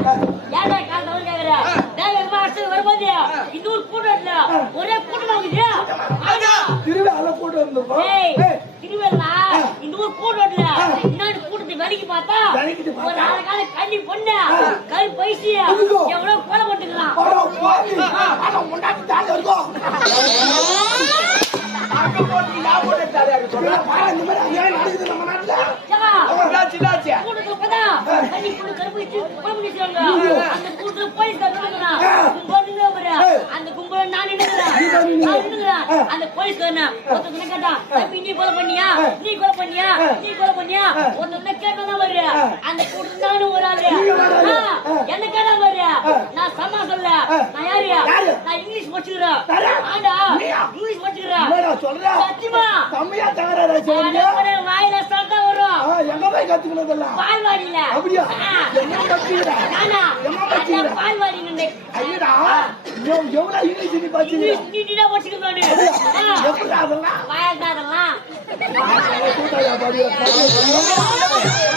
ஏன்டா கால் தவறு கேக்குற வேகமா அடிச்சு வரும்போது இன்னொரு கூட்டம்ல ஒரே கூட்டம் ஆகுது திருவிழா கூட்டம் வந்திருக்கோம் திருவிழா இன்னொரு கூட்டம்ல இன்னொரு கூட்டத்தை வலிக்கு பார்த்தா ஒரு ஆளு கால கண்ணி பொண்ணு கல் பைசி எவ்வளவு கோல போட்டுக்கலாம் முன்னாடி தாண்டி இருக்கும் அங்க போட்டு நான் போட்டு தாடியா சொல்றா பாரு இந்த மாதிரி ஏன் நடக்குது நம்ம நாட்டுல சிடாச்சி கூட்டத்துல போதா கண்ணி பொண்ணு கல் பைசி கோல பண்ணிச்சாங்க அந்த கூட்டத்துல போலீஸ் கட்டுறாங்க கும்பல் பாரு அந்த கும்பல் நான் நின்னுறேன் அந்த போலீஸ் காரனா ஒருத்தங்க கேட்டா தம்பி நீ கொலை பண்ணியா நீ கொலை பண்ணியா ஒருத்தங்க கேட்டா வரு அந்த கூட்டத்துல நானும் ஒரு ஆளு என்ன கேட்டா வரு நான் சம்மா சொல்ல நான் யாரு நான் இங்கிலீஷ் படிச்சுக்கிறேன் ஆண்டா இங்கிலீஷ் படிச்சுக்கிறேன் என்னடா சொல்ற சத்தியமா கம்மியா தகராறு சொல்றீங்க வாயில சொல்றா வரும் எங்க போய் கத்துக்கணும்ல பால்வாடியில அப்படியே என்ன கத்துக்கிற நானா என்ன பால்வாடி நின்னு ஐயடா எவ்வளவு இங்கிலீஷ் நீ படிச்சீங்க நீ படிச்சுக்கிறானே எப்படி அதெல்லாம் வாயில அதெல்லாம் கூட்டாயா பாடியா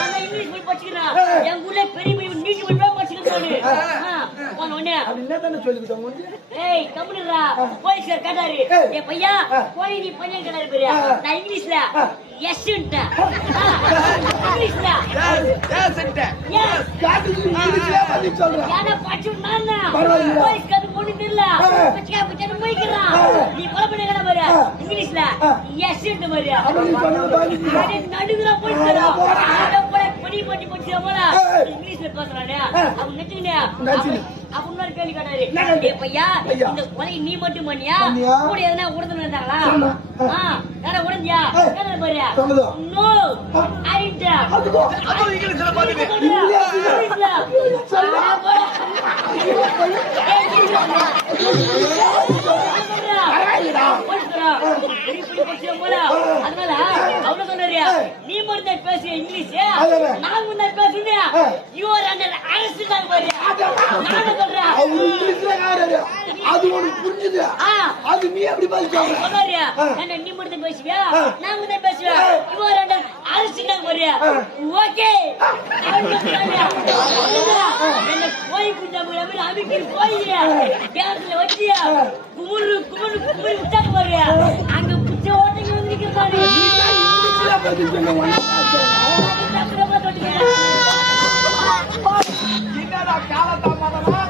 நான் இங்கிலீஷ் படிச்சுக்கிறேன் என் ஊர்ல பெரிய பெரிய நீட் போய் படிச்சுக்கிறானே போனோனே அது என்ன தான சொல்லிக்கிட்ட முந்தி ஏய் கம்முனுடா போலீஸ் கேட்டாரு ஏ பையா போய் நீ பையன் கேட்டாரு பெரிய நான் இங்கிலீஷ்ல எஸ்ன்ட்ட இங்கிலீஷ்ல எஸ்ன்ட்ட எஸ் இங்கிலீஷ்ல பதில் சொல்றேன் யாரா பாச்சு நானா போலீஸ் கேட்டு பொண்ணு தெரியல பச்சை போய்க்கறான் நீ கொலை பண்ணி கேட்டா பாரு இங்கிலீஷ்ல எஸ்ன்ட்ட பாரு அப்படி சொன்னது நடுவுல போய்க்கறா போய் படி படி படி போல இங்கிலீஷ்ல பேசுறானே அவன் நெச்சுனே அப்ப இன்னொரு கேள்வி கேட்டாரு ஏ பையா இந்த கொலை நீ மட்டும் பண்ணியா கூட எதனா உடனே இருந்தாங்களா யாரா உடஞ்சியா கேட்டாரு பாரு நோ ஐட்ட அது இங்கிலீஷ்ல பாத்துங்க இங்கிலீஷ்ல அதனால அவன சொன்னாரு நீ மட்டும் பேசு இங்கிலீஷ் நான் முன்ன பேசுனேன் யூ ஆர் அண்டர் அரெஸ்ட் தான் பாரு நான் சொல்றேன் அவரு இங்கிலீஷ்ல காரரு அது உனக்கு புரிஞ்சுது அது நீ எப்படி பேசுற சொன்னாரு என்ன நீ மட்டும் பேசுவியா நான் முன்ன பேசுவேன் யூ ஆர் அண்டர் அரெஸ்ட் தான் பாரு ஓகே என்ன போய் குஞ்சாம அமிக்கி போய் கேஸ்ல வச்சு குமுறு குமுறு குமுறு விட்டாங்க பாரு அங்க புச்ச ஓட்டைக்கு வந்து நிக்கிறாரு இங்கிலீஷ்ல பேசுறீங்க என்னடா காலதாமதமா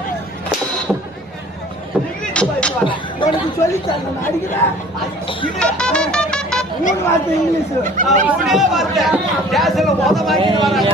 இங்கிலீஷ் பேசுவாங்க உனக்கு சொல்லி தரணும் அடிக்கிறேன் மூணு வார்த்தை இங்கிலீஷ் மூணே வார்த்தை கேஸ்ல மொத வாங்கிட்டு வராங்க